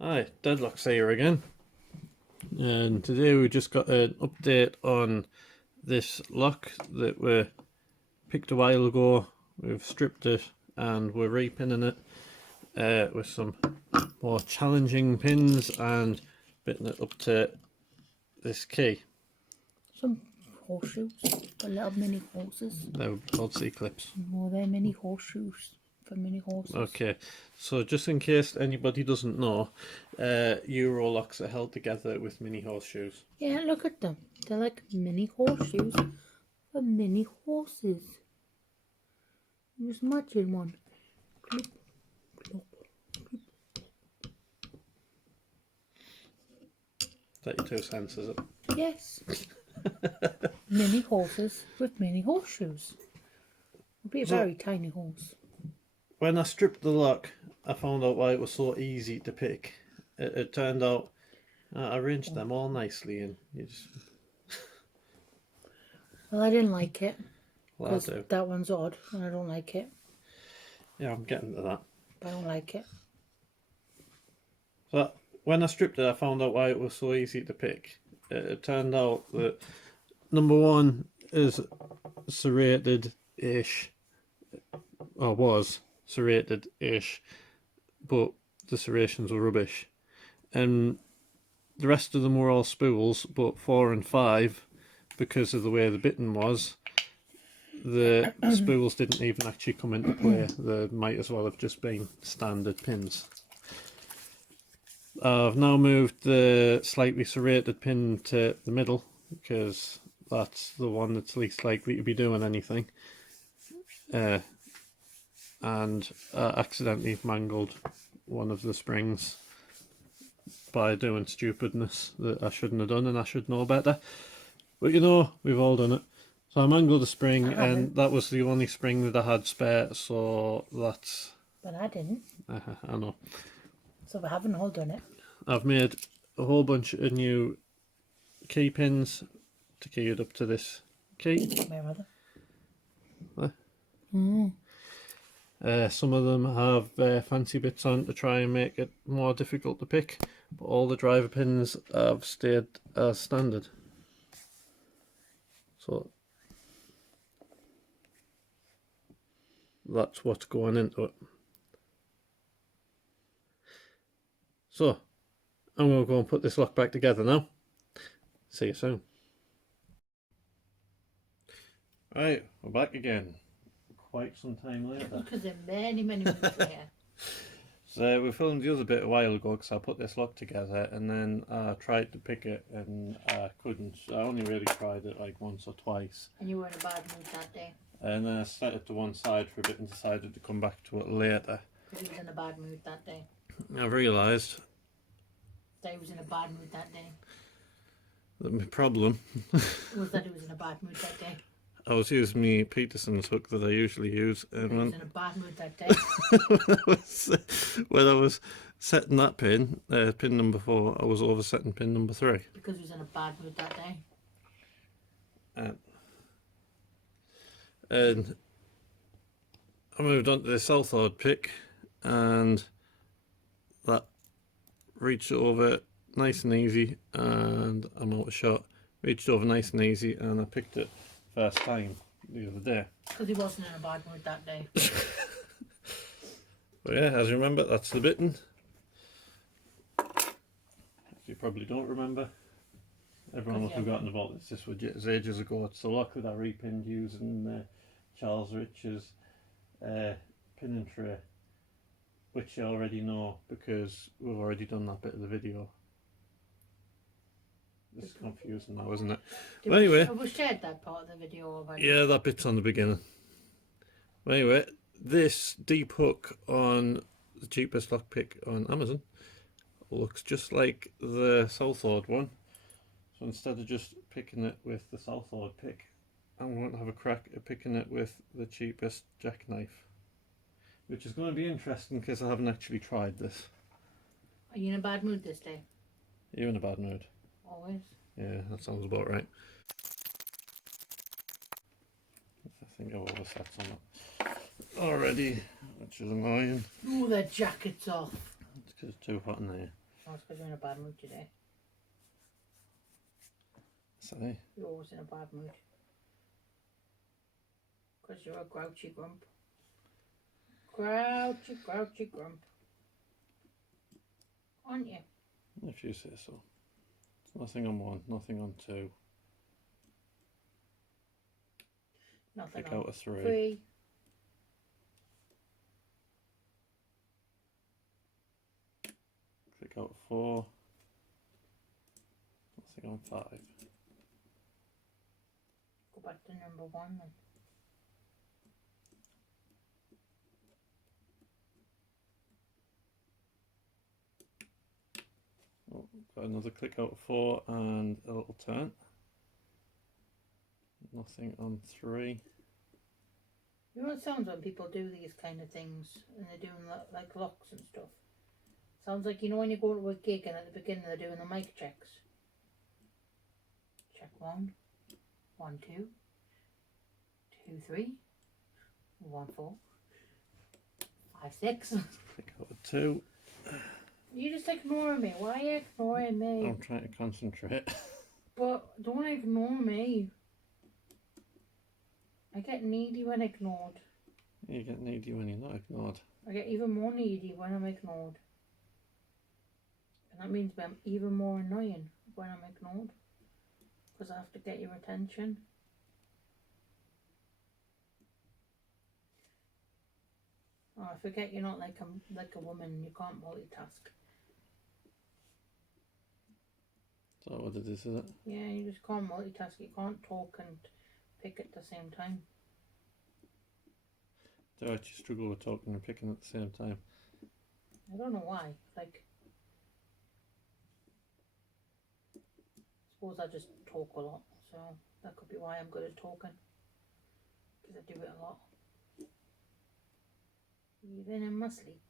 Hi, Deadlock's here again, and today we just got an update on this lock that we picked a while ago. We've stripped it and we're repinning it with some more challenging pins and fitting it up to this key. Some horseshoes, the little mini horses. They would be called C-clips. No, they're mini horseshoes for mini horses. Okay, so just in case anybody doesn't know, Euro locks are held together with mini horseshoes. Yeah, look at them. They're like mini horseshoes for mini horses. Just imagine one. Clip, clop. Is that your 2 cents, is it? Yes. Mini horses with mini horseshoes. It'll be a very tiny horse. When I stripped the lock, I found out why it was so easy to pick. It turned out I arranged them all nicely, and you just... Well, I didn't like it. Well, I do. That one's odd, and I don't like it. Yeah, I'm getting to that. I don't like it. So when I stripped it, I found out why it was so easy to pick. It turned out that number one is serrated-ish, or was serrated-ish, but the serrations were rubbish. And the rest of them were all spools, but 4 and 5, because of the way the bitting was, the spools didn't even actually come into play. They might as well have just been standard pins. I've now moved the slightly serrated pin to the middle, because that's the one that's least likely to be doing anything. And I accidentally mangled one of the springs by doing stupidness that I shouldn't have done, and I should know better. But you know, we've all done it. So I mangled a spring, and that was the only spring that I had spare, so that's... But I didn't. I know. So we haven't all done it. I've made a whole bunch of new key pins to key it up to this key. Where are There. they? Some of them have fancy bits on to try and make it more difficult to pick, but all the driver pins have stayed as standard. So that's what's going into it. So I'm going to go and put this lock back together now. See you soon. Right, we're back again. Quite some time later. Because they're many minutes later. So we filmed the other bit a while ago because I put this lock together, and then I tried to pick it and I couldn't. I only really tried it like once or twice. And you were in a bad mood that day. And then I set it to one side for a bit and decided to come back to it later. Because he was in a bad mood that day. I've realised That he was in a bad mood that day. that my problem Was that he was in a bad mood that day. I was using my Peterson's hook that I usually use, and He was in a bad mood that day. when I was setting that pin, pin number 4, I was oversetting pin number 3. Because he was in a bad mood that day. And I moved on to the southward pick, and that reached over nice and easy, and I'm out of shot. Reached over nice and easy, and I picked it first time the other day. Because he wasn't in a bad mood that day. But yeah, as you remember, that's the bitten. If you probably don't remember, everyone will have forgotten about this. This was ages ago. It's the lock that I repinned using Charles Rich's pinning tray, which you already know because we've already done that bit of the video. This is confusing now, isn't it? But anyway, Have we shared that part of the video already? yeah, that bit's on the beginning. But anyway, this deep hook on the cheapest lockpick on Amazon looks just like the Southward one. So instead of just picking it with the Southward pick, I'm going to have a crack at picking it with the cheapest jackknife, which is going to be interesting because I haven't actually tried this. Are you in a bad mood this day? Are you in a bad mood? Always. Yeah, that sounds about right. I think I've overset some already, which is annoying. Oh, their jacket's off. It's because it's too hot in there. Oh, it's because you're in a bad mood today. Say, You're always in a bad mood. Because you're a grouchy grump. Grouchy grump. Aren't you? if you say so. Nothing on 1, nothing on 2. Nothing Pick on out a 3. 3. Click out 4. Nothing on 5. Go back to number 1 then. Oh, got another click out 4 and a little turn. Nothing on 3. You know what it sounds when people do these kind of things and they're doing like locks and stuff? Sounds like, you know, when you go to a gig and at the beginning they're doing the mic checks. Check 1, 1, 2, 2, 3, 1, 4, 5, 6. Click out a 2. You just ignoring me. Why are you ignoring me? I'm trying to concentrate. But don't ignore me. I get needy when ignored. You get needy when you're not ignored. I get even more needy when I'm ignored. And that means I'm even more annoying when I'm ignored. Because I have to get your attention. Oh, I forget you're not like a woman. You can't multitask. Is that what it is it? Yeah, you just can't multitask. You can't talk and pick at the same time. Do I actually struggle with talking and picking at the same time? I don't know why. Like, I suppose I just talk a lot. So that could be why I'm good at talking. Because I do it a lot. Even in my sleep.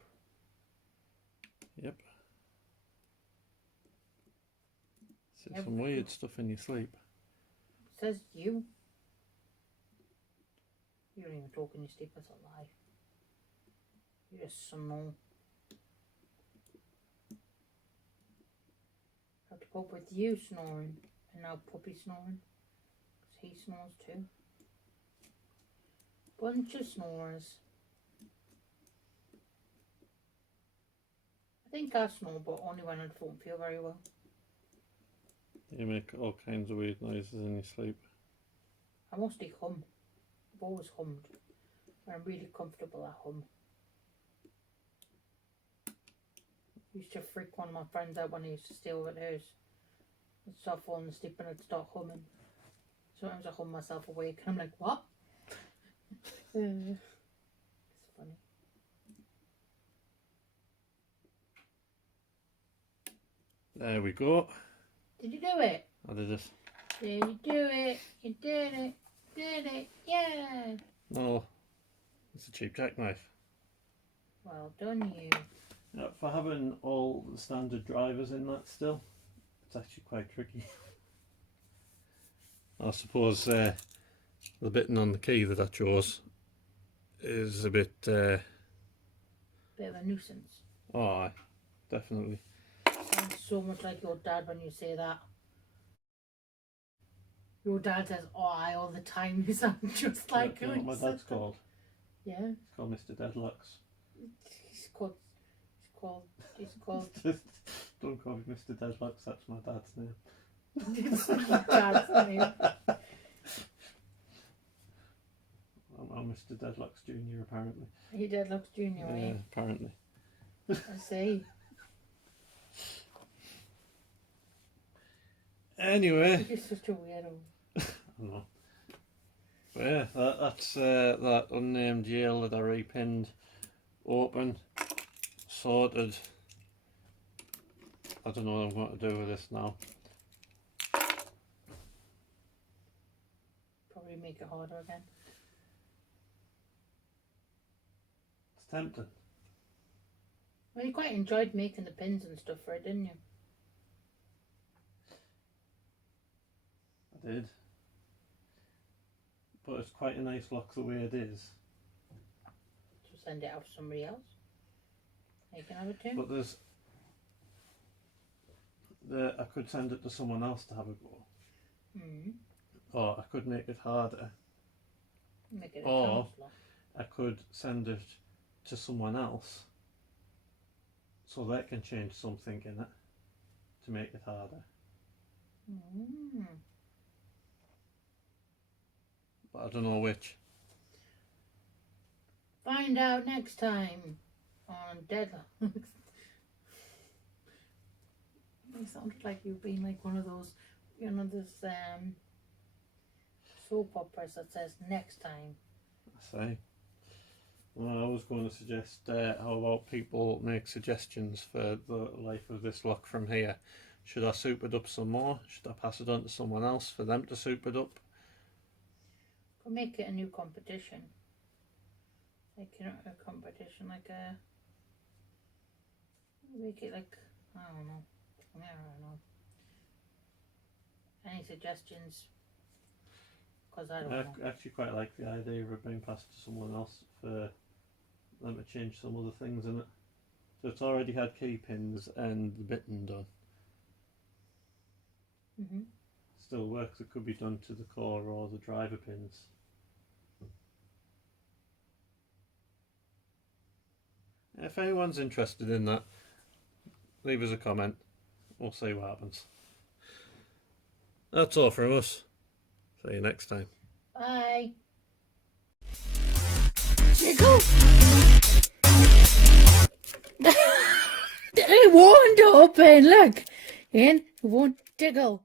Yep. See Yep. some weird stuff in your sleep. Says you. You don't even talk in your sleep, that's a lie. You just snore. I have to cope with you snoring and now Puppy snoring. Because he snores too. Bunch of snorers. I think I snore, but only when I don't feel very well. You make all kinds of weird noises in your sleep. I mostly hum. I've always hummed. When I'm really comfortable, I hum. Used to freak one of my friends out when I used to stay over at hers. I'd start falling asleep and I'd start humming. Sometimes I hum myself awake and I'm like, what? It's funny. There we go. Did you do it? I did it. Did you do it? You did it. Did it. Yeah. No, it's a cheap jackknife. Well done, you. Yeah, for having all the standard drivers in that still, it's actually quite tricky. I suppose the button on the key that I chose is a bit... Bit of a nuisance. Oh, aye, definitely. Sounds so much like your dad when you say that. Your dad says "I" all the time. You sound just like You know him. what my dad's called? Yeah. He's called Mr. Deadlocks. He's called. Don't call me Mr. Deadlocks, that's my dad's name. It's your dad's name. I'm Mr. Deadlocks Jr. apparently. He Deadlocks Junior, Yeah, eh? apparently. I see. Anyway. You're such a weirdo. I know. But yeah, that's that unnamed Yale that I repinned, open, sorted. I don't know what I'm going to do with this now. Probably make it harder again. It's tempting. Well, you quite enjoyed making the pins and stuff for it, didn't you? I did. But it's quite a nice lock the way it is. So send it out to somebody else. They can have it too. But there's I could send it to someone else to have a go. Mm. Or I could make it harder. Make it a Or counselor. I could send it to someone else so they can change something in it to make it harder. Mm. But I don't know which. Find out next time on Deadlock. You sounded like you've been like one of those, you know, this soap operas that says next time. I say. Well, I was going to suggest how about people make suggestions for the life of this lock from here. Should I soup it up some more? Should I pass it on to someone else for them to soup it up? Could make it a new competition. Like, you know, a competition, like a. Make it like, I don't know. Any suggestions? Because I don't know. I actually quite like the idea of it being passed to someone else for them to change some other things in it. So it's already had key pins and the bitten done. Mm-hmm. Still work that could be done to the core or the driver pins. If anyone's interested in that, leave us a comment. We'll see what happens. That's all from us. See you next time. Bye. Jiggle. It won't open. Look, and it won't jiggle.